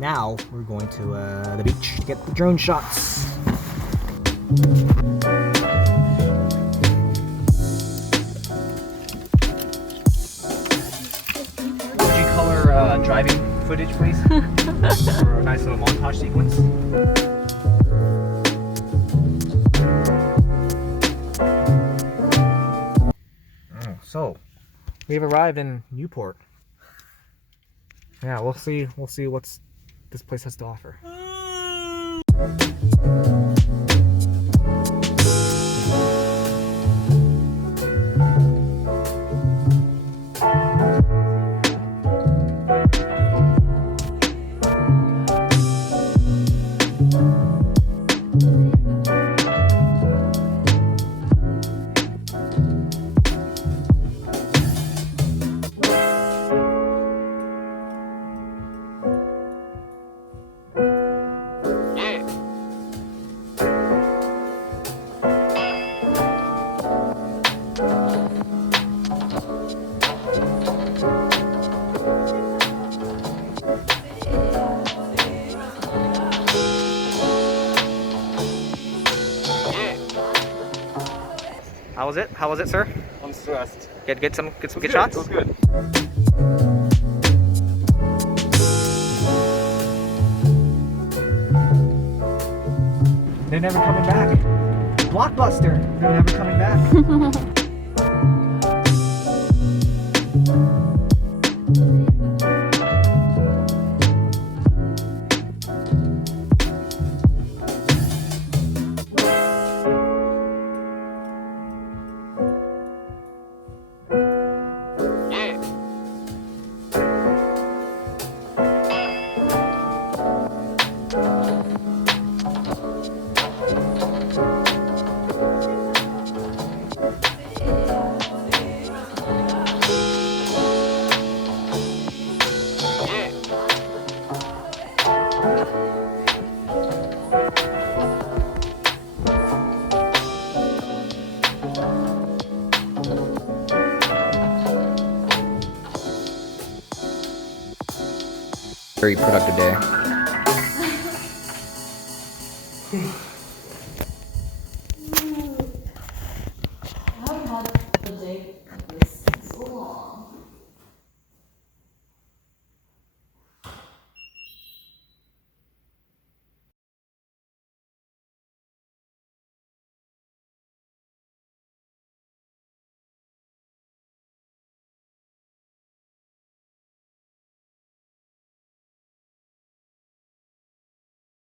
now we're going to the beach to get the drone shots. Would you color driving footage, please? For a nice little montage sequence. So, we've arrived in Newport. Yeah, we'll see what's this place has to offer. How was it, sir? I'm stressed. Get some good shots. It was good. They're never coming back. Blockbuster. They're never coming back. Very productive day. I haven't had a day like this in so long.